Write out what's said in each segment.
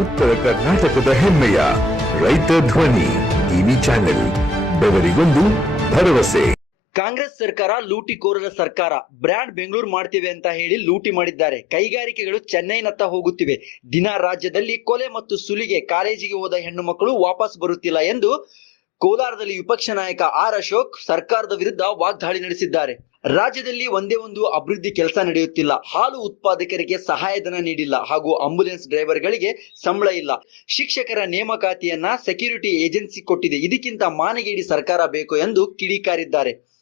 ಉತ್ತರ ಕರ್ನಾಟಕದ ಹೆಮ್ಮೆಯ ರೈತ ಧ್ವನಿ ಟಿವಿ ಚಾನೆಲ್, ಬೆವರಿಗೊಂದು ಭರವಸೆ. ಕಾಂಗ್ರೆಸ್ ಸರ್ಕಾರ ಲೂಟಿಕೋರರ ಸರ್ಕಾರ, ಬ್ರ್ಯಾಂಡ್ ಬೆಂಗಳೂರು ಮಾಡ್ತಿವೆ ಅಂತ ಹೇಳಿ ಲೂಟಿ ಮಾಡಿದ್ದಾರೆ. ಕೈಗಾರಿಕೆಗಳು ಚೆನ್ನೈನತ್ತ ಹೋಗುತ್ತಿವೆ. ದಿನ ರಾಜ್ಯದಲ್ಲಿ ಕೊಲೆ ಮತ್ತು ಸುಲಿಗೆ, ಕಾಲೇಜಿಗೆ ಹೋದ ಹೆಣ್ಣು ಮಕ್ಕಳು ವಾಪಸ್ ಬರುತ್ತಿಲ್ಲ ಎಂದು ಕೋಲಾರದಲ್ಲಿ ವಿಪಕ್ಷ ನಾಯಕ ಆರ್ ಅಶೋಕ್ ಸರ್ಕಾರದ ವಿರುದ್ಧ ವಾಗ್ದಾಳಿ ನಡೆಸಿದ್ದಾರೆ. ರಾಜ್ಯದಲ್ಲಿ ಒಂದೇ ಒಂದು ಅಭಿವೃದ್ಧಿ ಕೆಲಸ ನಡೆಯುತ್ತಿಲ್ಲ. ಹಾಲು ಉತ್ಪಾದಕರಿಗೆ ಸಹಾಯಧನ ನೀಡಿಲ್ಲ ಹಾಗೂ ಆಂಬುಲೆನ್ಸ್ ಡ್ರೈವರ್ಗಳಿಗೆ ಸಂಬಳ ಇಲ್ಲ. ಶಿಕ್ಷಕರ ನೇಮಕಾತಿಯನ್ನ ಸೆಕ್ಯೂರಿಟಿ ಏಜೆನ್ಸಿ ಕೊಟ್ಟಿದೆ. ಇದಕ್ಕಿಂತ ಮಾನಗೇಡಿ ಸರ್ಕಾರ ಬೇಕು ಎಂದು ಕಿಡಿಕಾರಿದ್ದಾರೆ.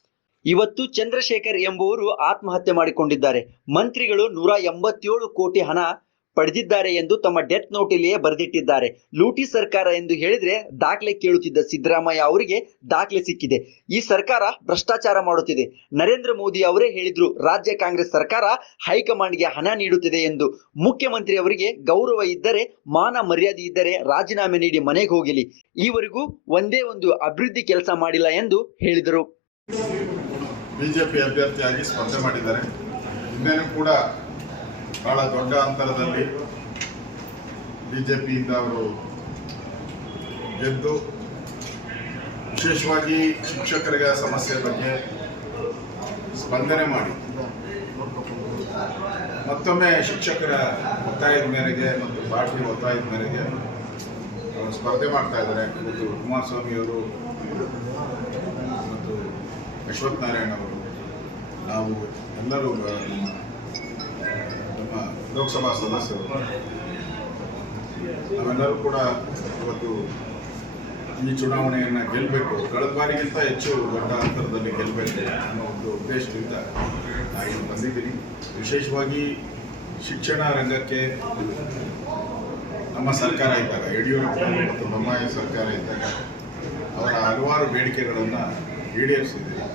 ಇವತ್ತು ಚಂದ್ರಶೇಖರ್ ಎಂಬುವರು ಆತ್ಮಹತ್ಯೆ ಮಾಡಿಕೊಂಡಿದ್ದಾರೆ. ಮಂತ್ರಿಗಳು ನೂರ ಎಂಬತ್ತೇಳು ಕೋಟಿ ಹಣ ಪಡೆದಿದ್ದಾರೆ ಎಂದು ತಮ್ಮ ಡೆತ್ ನೋಟಿಲಿಯೇ ಬರೆದಿಟ್ಟಿದ್ದಾರೆ. ಲೂಟಿ ಸರ್ಕಾರ ಎಂದು ಹೇಳಿದ್ರೆ ದಾಖಲೆ ಕೇಳುತ್ತಿದ್ದ ಸಿದ್ದರಾಮಯ್ಯ ಅವರಿಗೆ ದಾಖಲೆ ಸಿಕ್ಕಿದೆ. ಈ ಸರ್ಕಾರ ಭ್ರಷ್ಟಾಚಾರ ಮಾಡುತ್ತಿದೆ. ನರೇಂದ್ರ ಮೋದಿ ಅವರೇ ಹೇಳಿದ್ರು, ರಾಜ್ಯ ಕಾಂಗ್ರೆಸ್ ಸರ್ಕಾರ ಹೈಕಮಾಂಡ್ಗೆ ಹಣ ನೀಡುತ್ತಿದೆ ಎಂದು. ಮುಖ್ಯಮಂತ್ರಿ ಅವರಿಗೆ ಗೌರವ ಇದ್ದರೆ, ಮಾನ ಮರ್ಯಾದೆ ಇದ್ದರೆ ರಾಜೀನಾಮೆ ನೀಡಿ ಮನೆಗೆ ಹೋಗಲಿ. ಈವರೆಗೂ ಒಂದೇ ಒಂದು ಅಭಿವೃದ್ಧಿ ಕೆಲಸ ಮಾಡಿಲ್ಲ ಎಂದು ಹೇಳಿದರು. ಬಿಜೆಪಿ ಅಭ್ಯರ್ಥಿಯಾಗಿ ಸ್ಪರ್ಧೆ ಮಾಡಿದ್ದಾರೆ. ಇನ್ನೇನು ಕೂಡ ಬಹಳ ದೊಡ್ಡ ಅಂತರದಲ್ಲಿ ಬಿಜೆಪಿಯಿಂದ ಅವರು ಗೆದ್ದು ವಿಶೇಷವಾಗಿ ಶಿಕ್ಷಕರಿಗೆ ಸಮಸ್ಯೆ ಬಗ್ಗೆ ಸ್ಪಂದನೆ ಮಾಡಿ. ಮತ್ತೊಮ್ಮೆ ಶಿಕ್ಷಕರ ಒತ್ತಾಯದ ಮೇರೆಗೆ ಮತ್ತು ಪಾರ್ಟಿ ಒತ್ತಾಯದ ಮೇರೆಗೆ ಅವರು ಸ್ಪರ್ಧೆ ಮಾಡ್ತಾ ಇದ್ದಾರೆ. ಮತ್ತು ಕುಮಾರಸ್ವಾಮಿ ಅವರು ಮತ್ತು ಅಶ್ವಥ್ ನಾರಾಯಣ ಅವರು. ನಾವು ಎಲ್ಲರೂ ಲೋಕಸಭಾ ಸದಸ್ಯರು. ನಾವೆಲ್ಲರೂ ಕೂಡ ಇವತ್ತು ಈ ಚುನಾವಣೆಯನ್ನು ಗೆಲ್ಲಬೇಕು ಕಳೆದ ಬಾರಿಗಿಂತ ಹೆಚ್ಚು ದೊಡ್ಡ ಅಂತರದಲ್ಲಿ ಗೆಲ್ಲಬೇಕು ಅನ್ನೋ ಒಂದು ಉದ್ದೇಶದಿಂದ ನಾನು ಇಲ್ಲಿ ಬಂದಿದ್ದೀನಿ. ವಿಶೇಷವಾಗಿ ಶಿಕ್ಷಣ ರಂಗಕ್ಕೆ ನಮ್ಮ ಸರ್ಕಾರ ಇದ್ದಾಗ, ಯಡಿಯೂರಪ್ಪ ಮತ್ತು ಬೊಮ್ಮಾಯಿ ಸರ್ಕಾರ ಇದ್ದಾಗ ಅವರ ಹಲವಾರು ಬೇಡಿಕೆಗಳನ್ನು ಈಡೇರಿಸಿದ್ದೀವಿ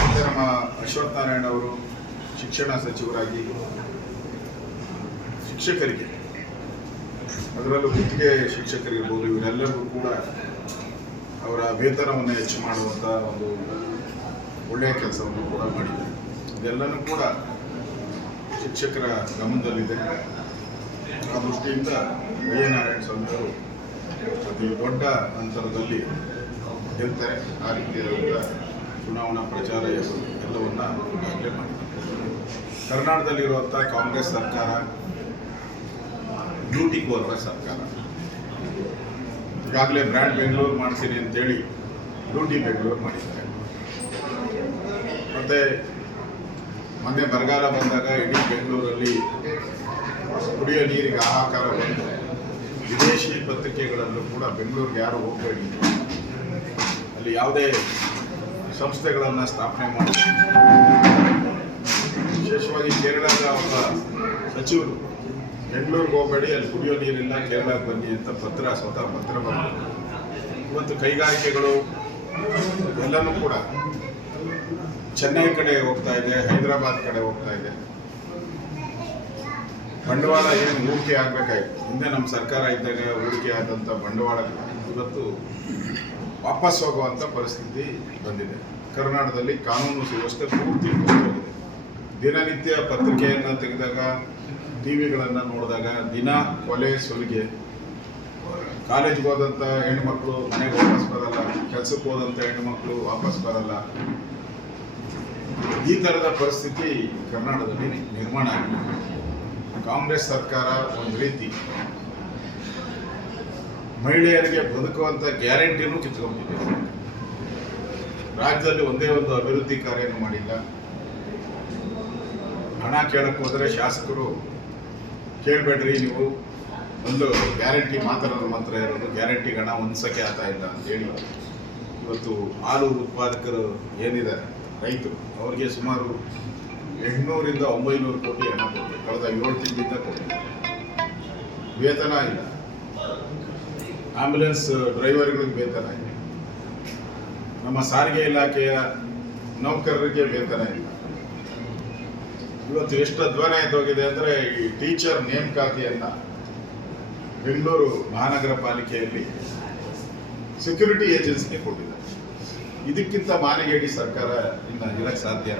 ಮತ್ತು ನಮ್ಮ ಅಶ್ವಥ್ ನಾರಾಯಣ ಅವರು ಶಿಕ್ಷಣ ಸಚಿವರಾಗಿ ಶಿಕ್ಷಕರಿಗೆ. ಅದರಲ್ಲೂ ಗುತ್ತಿಗೆ ಶಿಕ್ಷಕರಿರ್ಬೋದು ಇವರೆಲ್ಲರಿಗೂ ಕೂಡ ಅವರ ವೇತನವನ್ನು ಹೆಚ್ಚು ಮಾಡುವಂಥ ಒಂದು ಒಳ್ಳೆಯ ಕೆಲಸವನ್ನು ಕೂಡ ಮಾಡಿದ್ದಾರೆ. ಇದೆಲ್ಲನೂ ಕೂಡ ಶಿಕ್ಷಕರ ಗಮನದಲ್ಲಿದೆ. ಆ ದೃಷ್ಟಿಯಿಂದ ಎ. ನಾರಾಯಣ ಸ್ವಾಮಿ ಅವರು ಅತಿ ದೊಡ್ಡ ಅಂತರದಲ್ಲಿ ಗೆಲ್ತಾರೆ. ಆ ರೀತಿಯಾದಂಥ ಚುನಾವಣಾ ಪ್ರಚಾರ ಎಲ್ಲವನ್ನು ಮಾಡಿದ್ದಾರೆ. ಕರ್ನಾಟಕದಲ್ಲಿರುವಂಥ ಕಾಂಗ್ರೆಸ್ ಸರ್ಕಾರ ಲೂಟಿಕೋರರ ಸರ್ಕಾರ? ಈಗಾಗಲೇ ಬ್ರ್ಯಾಂಡ್ ಬೆಂಗಳೂರು ಮಾಡ್ತೀನಿ ಅಂತೇಳಿ ಡ್ಯೂಟಿ ಬೆಂಗಳೂರು ಮಾಡಿದ್ದಾರೆ. ಮತ್ತೆ ಮೊನ್ನೆ ಬರಗಾಲ ಬಂದಾಗ ಇಡೀ ಬೆಂಗಳೂರಲ್ಲಿ ಕುಡಿಯೋ ನೀರಿಗೆ ಹಾಹಾಕಾರ ಬಂದು ವಿದೇಶಿ ಪತ್ರಿಕೆಗಳಲ್ಲೂ ಕೂಡ ಬೆಂಗಳೂರಿಗೆ ಯಾರು ಹೋಗಬೇಡಿ. ಅಲ್ಲಿ ಯಾವುದೇ ಸಂಸ್ಥೆಗಳನ್ನು ಸ್ಥಾಪನೆ ಮಾಡಿ. ವಿಶೇಷವಾಗಿ ಕೇರಳದ ಒಬ್ಬ ಸಚಿವರು ಬೆಂಗಳೂರಿಗೆ ಹೋಗಬೇಡಿ, ಅಲ್ಲಿ ಕುಡಿಯೋ ನೀರಿಲ್ಲ, ಕೇರಳಕ್ಕೆ ಬನ್ನಿ ಅಂತ ಪತ್ರ, ಸ್ವತಃ ಪತ್ರ ಬಂದಿದೆ. ಇವತ್ತು ಕೈಗಾರಿಕೆಗಳು ಎಲ್ಲನೂ ಕೂಡ ಚೆನ್ನೈ ಕಡೆ ಹೋಗ್ತಾ ಇದೆ, ಹೈದರಾಬಾದ್ ಕಡೆ ಹೋಗ್ತಾ ಇದೆ. ಬಂಡವಾಳ ಏನು ಹೂಡಿಕೆ ಆಗಬೇಕಾಗಿತ್ತು ಹಿಂದೆ ನಮ್ಮ ಸರ್ಕಾರ ಇದ್ದಾಗ ಹೂಡಿಕೆ ಆದಂಥ ಬಂಡವಾಳ ಇವತ್ತು ವಾಪಸ್ ಹೋಗುವಂಥ ಪರಿಸ್ಥಿತಿ ಬಂದಿದೆ. ಕರ್ನಾಟಕದಲ್ಲಿ ಕಾನೂನು ಸುವ್ಯವಸ್ಥೆ ಪೂರ್ತಿ ದಿನನಿತ್ಯ ಪತ್ರಿಕೆಯನ್ನು ತೆಗೆದಾಗ ಟಿ ವಿಗಳನ್ನು ನೋಡಿದಾಗ ದಿನ ಕೊಲೆ, ಸುಲಿಗೆ. ಕಾಲೇಜ್ಗೆ ಹೋದಂಥ ಹೆಣ್ಮಕ್ಳು ಮನೆಗೆ ವಾಪಸ್ ಬರಲ್ಲ, ಕೆಲಸಕ್ಕೆ ಹೋದಂಥ ಹೆಣ್ಮಕ್ಳು ವಾಪಸ್ ಬರಲ್ಲ. ಈ ಥರದ ಪರಿಸ್ಥಿತಿ ಕರ್ನಾಟಕದಲ್ಲಿ ನಿರ್ಮಾಣ ಆಗಿದೆ. ಕಾಂಗ್ರೆಸ್ ಸರ್ಕಾರ ಒಂದು ರೀತಿ. ಮಹಿಳೆಯರಿಗೆ ಬದುಕುವಂಥ ಗ್ಯಾರಂಟಿನೂ ಕಿತ್ಕೊಂಡಿದೆ ರಾಜ್ಯದಲ್ಲಿ ಒಂದೇ ಒಂದು ಅಭಿವೃದ್ಧಿ ಕಾರ್ಯನೂ ಮಾಡಿಲ್ಲ. ಹಣ ಕೇಳಕ್ಕೆ ಹೋದರೆ ಶಾಸಕರು ಕೇಳಬೇಡ್ರಿ, ನೀವು ಒಂದು ಗ್ಯಾರಂಟಿ ಮಾತ್ರ ನಮ್ಮ ಇರೋದು. ಗ್ಯಾರಂಟಿ ಗಣ ಒಂದ್ಸಕ್ಕೆ ಆಗ್ತಾ ಇಲ್ಲ ಅಂತ ಹೇಳಿ ಇವತ್ತು ಹಾಲು ಉತ್ಪಾದಕರು ಏನಿದ್ದಾರೆ, ರೈತರು, ಅವರಿಗೆ ಸುಮಾರು ಎಂಟುನೂರಿಂದ ಒಂಬೈನೂರು ಕೋಟಿ ಹಣ ಕೊಟ್ಟು ಕಳೆದ ಏಳು ತಿಂಗಳಿಂದ ಕೊಟ್ಟಿಲ್ಲ ವೇತನ ಇಲ್ಲ. ಆಂಬ್ಯುಲೆನ್ಸ್ ಡ್ರೈವರ್ಗಳಿಗೆ ವೇತನ ಇಲ್ಲ. ನಮ್ಮ ಸಾರಿಗೆ ಇಲಾಖೆಯ ನೌಕರರಿಗೆ ವೇತನ ಇಲ್ಲ. ಇವತ್ತು ಎಷ್ಟು ಅಧ್ವಾನ ಎದ್ದೋಗಿದೆ ಅಂದರೆ ಈ ಟೀಚರ್ ನೇಮಕಾತಿಯನ್ನ ಬೆಂಗಳೂರು ಮಹಾನಗರ ಪಾಲಿಕೆಯಲ್ಲಿ ಸೆಕ್ಯೂರಿಟಿ ಏಜೆನ್ಸಿಗೆ ಕೊಟ್ಟಿದ್ದಾರೆ. ಇದಕ್ಕಿಂತ ಮಾನಗೇಡಿ ಸರ್ಕಾರ ಇನ್ನು ಇರಕ್ಕೆ ಸಾಧ್ಯ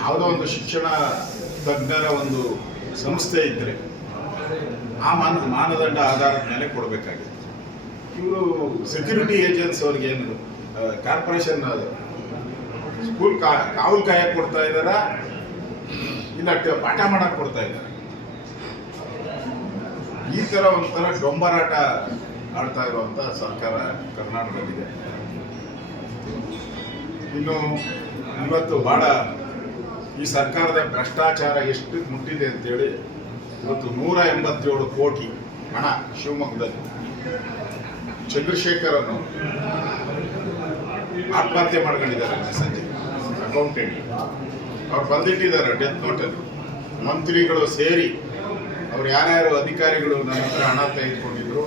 ಯಾವುದೋ ಒಂದು ಶಿಕ್ಷಣ ತಜ್ಞರ ಒಂದು ಸಂಸ್ಥೆ ಇದ್ದರೆ ಆ ಮಾನ, ಮಾನದಂಡ ಆಧಾರದ ಮೇಲೆ ಕೊಡಬೇಕಾಗಿದೆ ಇವರು ಸೆಕ್ಯೂರಿಟಿ ಏಜೆನ್ಸಿ ಅವ್ರಿಗೆ ಏನು ಕಾರ್ಪೊರೇಷನ್ ಸ್ಕೂಲ್ ಕಾ, ಕಾವಲು ಕಾಯಕ್ಕೆ ಕೊಡ್ತಾ ಇದ್ದಾರ? ಇಲ್ಲ ಪಾಠ ಮಾಡಕ್ಕೆ ಕೊಡ್ತಾ ಇದ್ದಾರೆ? ಈ ಥರ ಒಂಥರ ಡೊಂಬರಾಟ ಆಡ್ತಾ ಇರುವಂಥ ಸರ್ಕಾರ ಕರ್ನಾಟಕದಲ್ಲಿದೆ. ಇನ್ನು ಇವತ್ತು ಬಹಳ ಈ ಸರ್ಕಾರದ ಭ್ರಷ್ಟಾಚಾರ ಎಷ್ಟು ಮುಟ್ಟಿದೆ ಅಂತೇಳಿ ಇವತ್ತು ನೂರ ಎಂಬತ್ತೇಳು ಕೋಟಿ ಹಣ ಶಿವಮೊಗ್ಗದಲ್ಲಿ. ಚಂದ್ರಶೇಖರ್ ಅನ್ನು ಆತ್ಮಹತ್ಯೆ ಮಾಡ್ಕೊಂಡಿದ್ದಾರೆ. ಸಂಜೆ ಅಕೌಂಟೆಂಟ್ ಅವ್ರು ಬಂದಿಟ್ಟಿದ್ದಾರೆ ಡೆತ್ ನೋಟಲ್ಲಿ ಮಂತ್ರಿಗಳು ಸೇರಿ ಅವ್ರು ಯಾರ್ಯಾರು ಅಧಿಕಾರಿಗಳು ನನ್ನ ಹತ್ರ ಹಣ ತೆಗೆದುಕೊಂಡಿದ್ರು,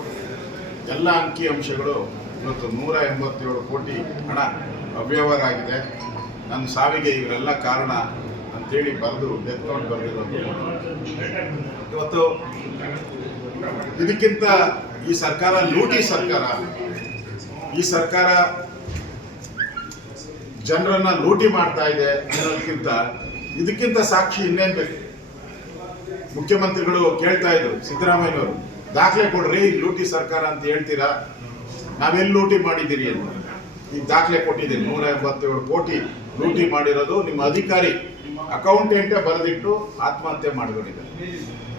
ಎಲ್ಲ ಅಂಕಿಅಂಶಗಳು ಇವತ್ತು ನೂರ ಎಂಬತ್ತೇಳು ಕೋಟಿ ಹಣ ಅವ್ಯವಹಾರ ಆಗಿದೆ. ನನ್ನ ಸಾವಿಗೆ ಇವರೆಲ್ಲ ಕಾರಣ ಅಂತೇಳಿ ಬರೆದು ಡೆತ್ ನೋಟ್ ಬರೆದಿರೋದು. ಇವತ್ತು ಇದಕ್ಕಿಂತ ಈ ಸರ್ಕಾರ ಲೂಟಿ ಸರ್ಕಾರ, ಈ ಸರ್ಕಾರ ಜನರನ್ನ ಲೂಟಿ ಮಾಡ್ತಾ ಇದೆ ಅನ್ನೋದಕ್ಕಿಂತ ಇದಕ್ಕಿಂತ ಸಾಕ್ಷಿ ಇನ್ನೇನ್ ಬೇಕು? ಮುಖ್ಯಮಂತ್ರಿಗಳು ಕೇಳ್ತಾ ಇದ್ರು, ಸಿದ್ದರಾಮಯ್ಯನವರು, ದಾಖಲೆ ಕೊಡ್ರಿ ಲೂಟಿ ಸರ್ಕಾರ ಅಂತ ಹೇಳ್ತೀರಾ? ನಾವೆಲ್ಲಿ ಲೂಟಿ ಮಾಡಿದ್ದೀರಿ ಅಂತ. ಈಗ ದಾಖಲೆ ಕೊಟ್ಟಿದ್ದೀನಿ, ನೂರ ಎಂಬತ್ತೇಳು ಕೋಟಿ ಲೂಟಿ ಮಾಡಿರೋದು ನಿಮ್ಮ ಅಧಿಕಾರಿ. ಅಕೌಂಟೆಂಟೇ ಬರೆದಿಟ್ಟು ಆತ್ಮಹತ್ಯೆ ಮಾಡ್ಕೊಂಡಿದ್ದಾರೆ.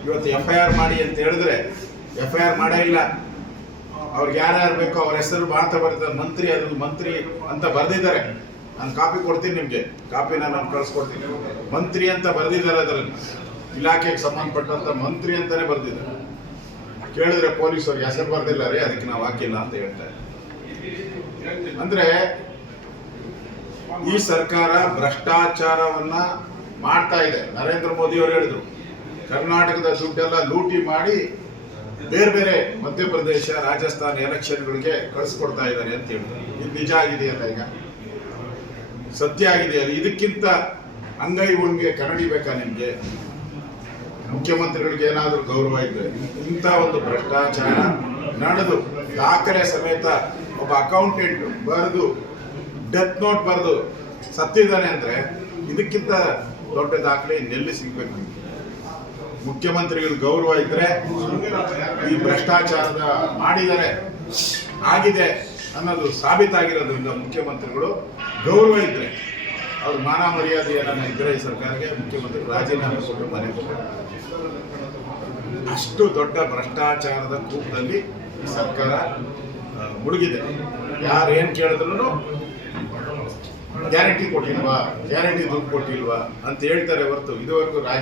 ಇವತ್ತು ಎಫ್ ಐ ಆರ್ ಮಾಡಿ ಅಂತ ಹೇಳಿದ್ರೆ ಎಫ್ ಐ ಆರ್ ಮಾಡೇ ಇಲ್ಲ. ಅವ್ರಿಗೆ ಯಾರ್ಯಾರು ಬೇಕೋ ಅವ್ರ ಹೆಸರು ಮಾತ್ರ ಬರೀತಾರೆ ಮಂತ್ರಿ ಅದ್ರ ಮಂತ್ರಿ ಅಂತ ಬರೆದಿದ್ದಾರೆ. ನಾನು ಕಾಪಿ ಕೊಡ್ತೀನಿ ನಿಮಗೆ. ಕಾಪಿನ ನಾನು ಕಳಿಸ್ಕೊಡ್ತೀನಿ. ಮಂತ್ರಿ ಅಂತ ಬರೆದಿದ್ದಾರೆ ಅದರಲ್ಲಿ. ಇಲಾಖೆಗೆ ಸಂಬಂಧಪಟ್ಟಂತ ಮಂತ್ರಿ ಅಂತಾನೆ ಬರ್ದಿದ್ದಾರೆ. ಕೇಳಿದ್ರೆ ಪೊಲೀಸರು ಹೆಸರು ಬರ್ದಿಲ್ಲ ರೀ? ಅದಕ್ಕೆ ನಾವು ಹಾಕಿಲ್ಲ ಅಂತ ಹೇಳ್ತಾರೆ. ಅಂದ್ರೆ ಈ ಸರ್ಕಾರ ಭ್ರಷ್ಟಾಚಾರವನ್ನ ಮಾಡ್ತಾ ಇದೆ. ನರೇಂದ್ರ ಮೋದಿ ಅವರು ಹೇಳಿದ್ರು. ಕರ್ನಾಟಕದ ದುಡ್ಡೆಲ್ಲ ಲೂಟಿ ಮಾಡಿ ಬೇರೆ ಬೇರೆ ಮಧ್ಯಪ್ರದೇಶ, ರಾಜಸ್ಥಾನ ಎಲೆಕ್ಷನ್ಗಳಿಗೆ ಕಳಿಸ್ಕೊಡ್ತಾ ಇದ್ದಾರೆ ಅಂತ ಹೇಳಿದ್ರು. ಇದು ನಿಜ ಆಗಿದೆಯಲ್ಲ ಈಗ? ಸತ್ಯ ಆಗಿದೆ ಅದು. ಇದಕ್ಕಿಂತ ಅಂಗೈ ಒಂಗೆ ಕನ್ನಡಿ ಬೇಕಾ ನಿಮ್ಗೆ? ಮುಖ್ಯಮಂತ್ರಿಗಳಿಗೆ ಏನಾದರೂ ಗೌರವ ಇದ್ರೆ. ಇಂಥ ಒಂದು ಭ್ರಷ್ಟಾಚಾರ ನಡೆದು, ದಾಖಲೆ ಸಮೇತ ಒಬ್ಬ ಅಕೌಂಟೆಂಟ್ ಬರೆದು ಡೆತ್ ನೋಟ್ ಬರೆದು ಸತ್ತಿದ್ದಾನೆ ಅಂದ್ರೆ ಇದಕ್ಕಿಂತ ದೊಡ್ಡ ದಾಖಲೆ ಇನ್ನೆಲ್ಲಿ ಸಿಗ್ಬೇಕು ಮುಖ್ಯಮಂತ್ರಿಗಳು ಗೌರವ ಇದ್ರೆ, ಈ ಭ್ರಷ್ಟಾಚಾರದ ಮಾಡಿದರೆ, ಆಗಿದೆ ಅನ್ನೋದು ಸಾಬೀತಾಗಿರೋದ್ರಿಂದ ಮುಖ್ಯಮಂತ್ರಿಗಳು ಗೌರವ ಇದ್ದರೆ ಅವ್ರ ಮಾನ ಮರ್ಯಾದೆ ಏನನ್ನ ಇದ್ರೆ ಈ ಸರ್ಕಾರಕ್ಕೆ ಮುಖ್ಯಮಂತ್ರಿ ರಾಜೀನಾಮೆ ಕೊಟ್ಟು ಮನೆ ಹೋಗ್ಬೇಕು. ಅಷ್ಟು ದೊಡ್ಡ ಭ್ರಷ್ಟಾಚಾರದ ಕೂಪದಲ್ಲಿ ಈ ಸರ್ಕಾರ ಮುಳುಗಿದೆ. ಯಾರು ಏನು ಕೇಳಿದ್ರು ಗ್ಯಾರಂಟಿ ಕೊಟ್ಟಿಲ್ವಾ? ಗ್ಯಾರಂಟಿ ದುಡ್ಡು ಕೊಟ್ಟಿಲ್ವಾ? ಅಂತ ಹೇಳ್ತಾರೆ ಹೊರತು ಇದುವರೆಗೂ ರಾಜ್ಯ